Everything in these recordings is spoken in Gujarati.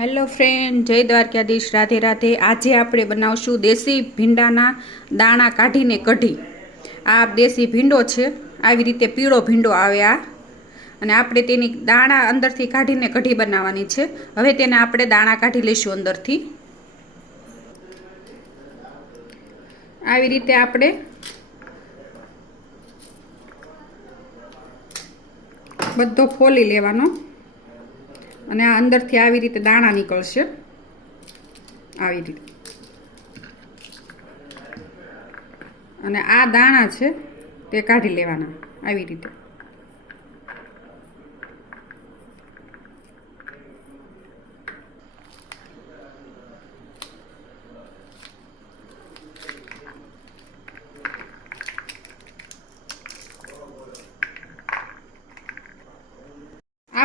હેલો ફ્રેન્ડ, જય દ્વારકાધીશ. રાધે રાધે. આજે આપણે બનાવશું દેશી ભીંડાના દાણા કાઢીને કઢી. આ દેશી ભીંડો છે. આવી રીતે પીળો ભીંડો આવે આ. અને આપણે તેની દાણા અંદરથી કાઢીને કઢી બનાવવાની છે. હવે તેને આપણે દાણા કાઢી લઈશું અંદરથી. આવી રીતે આપણે બધો ફોલી લેવાનો. અને આ અંદરથી આવી રીતે દાણા નીકળશે. આવી રીતે. અને આ દાણા છે તે કાઢી લેવાના. આવી રીતે.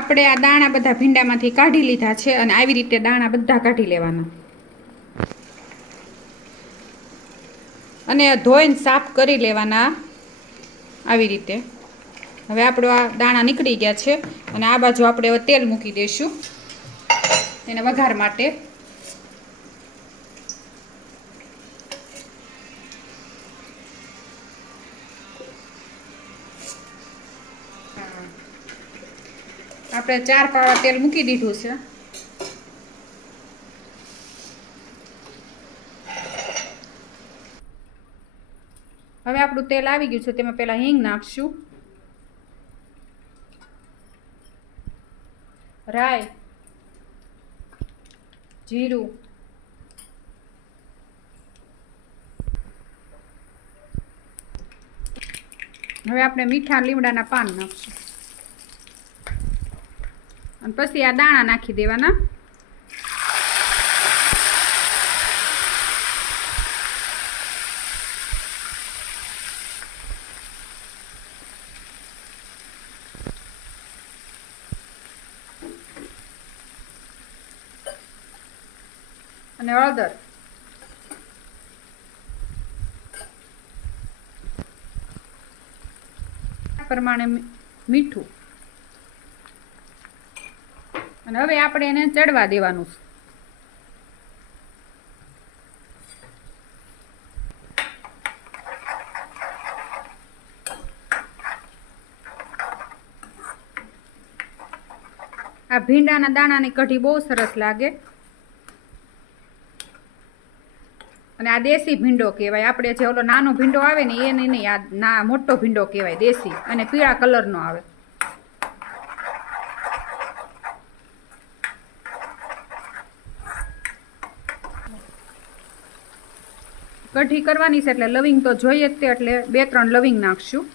આપણે આ દાણા બધા ભીંડામાંથી કાઢી લીધા છે અને આવી રીતે દાણા બધા કાઢી લેવાના. અને ધોઈને સાફ કરી લેવાના આવી રીતે. હવે આપણો આ દાણા નીકળી ગયા છે અને આ બાજુ આપણે તેલ મૂકી દઈશું. એને વઘાર માટે. આપણે ચાર પાવા તેલ મૂકી દીધું છે. હવે આપણું તેલ આવી ગયું છે, તેમાં પેલા હિંગ નાખશું. રાય જીરું, હવે આપણે મીઠા લીમડાના પાન નાખશું. અને પછી આ દાણા નાખી દેવાના. અને હળદર. પ્રમાણે મીઠું. અને હવે આપણે એને ચડવા દેવાનું છે. આ ભીંડાના દાણાની કઢી બહુ સરસ લાગે. અને આ દેશી ભીંડો કહેવાય. આપણે જે ઓલો નાનો ભીંડો આવે ને એ નહીં નહીં આ ના, મોટો ભીંડો કહેવાય દેશી. અને પીળા કલરનો આવે. કઢી કરવાની છે એટલે લવિંગ તો જોઈએ જ તે, એટલે બે ત્રણ લવિંગ નાખશું.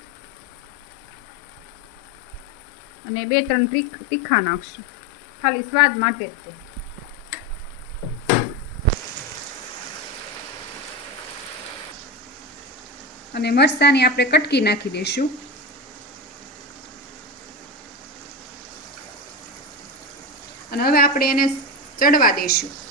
અને બે ત્રણ તીખા નાખશું. ખાલી સ્વાદ માટે જ તે. અને મરચાંની આપણે કટકી નાખી દઈશું. અને હવે આપણે એને ચડવા દઈશું.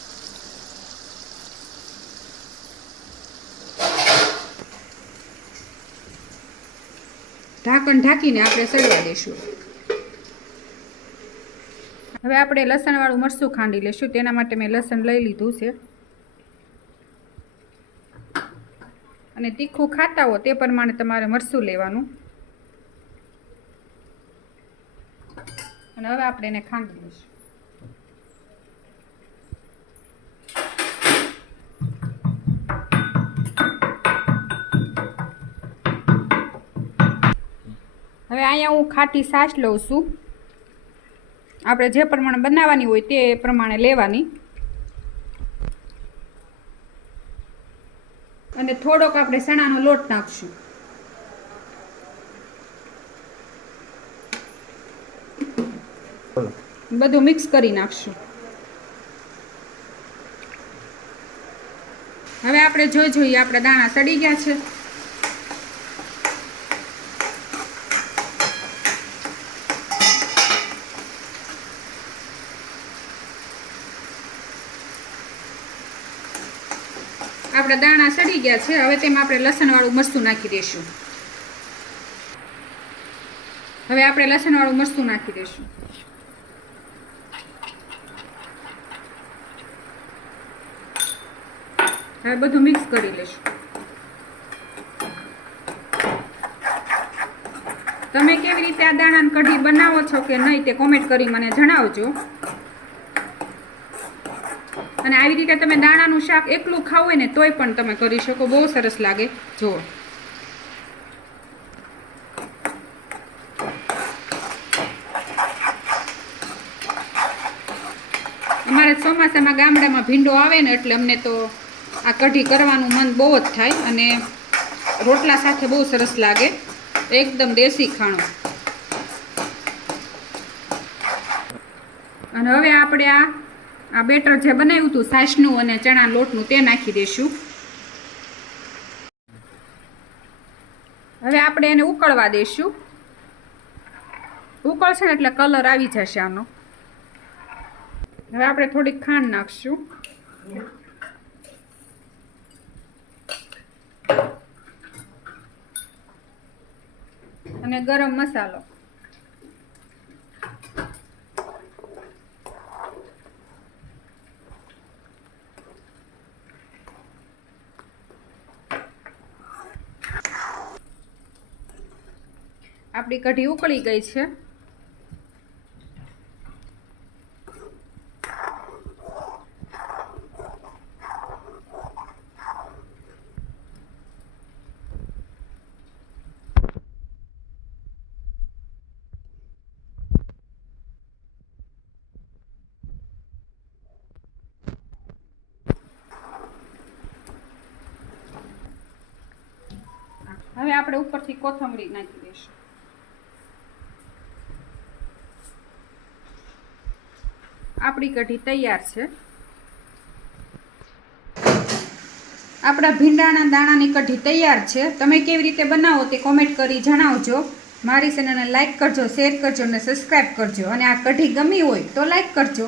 ઢાંકણ ઢાંકીને આપણે સળવા દઈશું. હવે આપણે લસણવાળું મરચું ખાંડી લઈશું. તેના માટે મેં લસણ લઈ લીધું છે. અને તીખું ખાતા હો તે પ્રમાણે તમારે મરચું લેવાનું. અને હવે આપણે એને ખાંડી લઈશું. હવે અહીંયા હું ખાટી છાશ લઉં છું. આપણે જે પ્રમાણે બનાવવાની હોય તે પ્રમાણે લેવાની. અને થોડોક આપણે ચણાનો લોટ નાખશું. બધું મિક્સ કરી નાખશું. હવે આપણે જોઈ જોઈએ આપણા દાણા સડી ગયા છે. આપણા દાણા સડી ગયા છે. હવે તેમાં આપણે લસણવાળું મરચું નાખી દઈશું. હવે આપણે લસણવાળું મરચું નાખી દઈશું. હવે બધું મિક્સ કરી લેશું તમે કેવી રીતે આ દાણાની કઢી બનાવો છો કે નહીં તે કોમેન્ટ કરી મને જણાવજો. અને આવી રીતે તમે દાણાનું શાક એકલું ખાવું હોય ને તોય પણ તમે કરી શકો. બહુ સરસ લાગે. જુઓ. અમારે ચોમાસામાં ગામડામાં ભીંડો આવે ને એટલે અમને તો આ કઢી કરવાનું મન બહુ જ થાય અને રોટલા સાથે બહુ સરસ લાગે. એકદમ દેશી ખાણું. અને હવે આપણે આ આ બેટર જે બનાવ્યું હતું, સાસનું અને ચણા લોટનું તે નાખી દઈશું હવે આપણે એને ઉકળવા દઈશું ઉકળશે ને એટલે કલર આવી જશે આનો. હવે આપણે થોડીક ખાંડ નાખશું. અને ગરમ મસાલો. આપણી કઢી ઉકળી ગઈ છે. હવે આપણે ઉપરથી કોથમરી નાખી દઈશું. આપણી કઢી તૈયાર છે. આપણા ભીંડાના દાણાની કઢી તૈયાર છે. તમે કેવી રીતે બનાવો તે કોમેન્ટ કરી જણાવજો. મારી ચેનલને લાઇક કરજો શેર કરજો અને સબસ્ક્રાઈબ કરજો. અને આ કઢી ગમી હોય તો લાઇક કરજો.